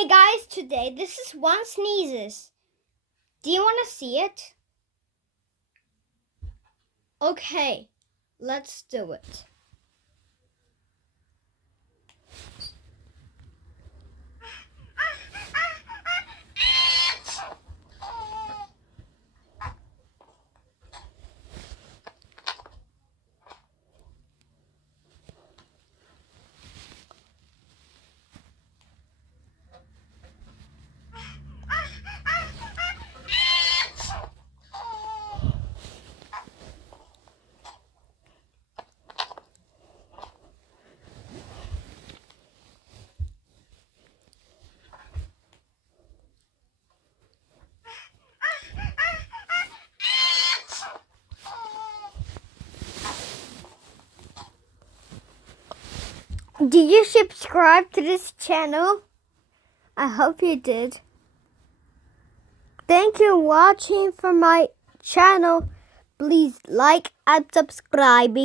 Okay, guys, today this is one sneezes. Do you want to see it? Okay, let's do it. Did you subscribe to this channel? I hope you did. Thank you for watching for my channel. Please like and subscribe.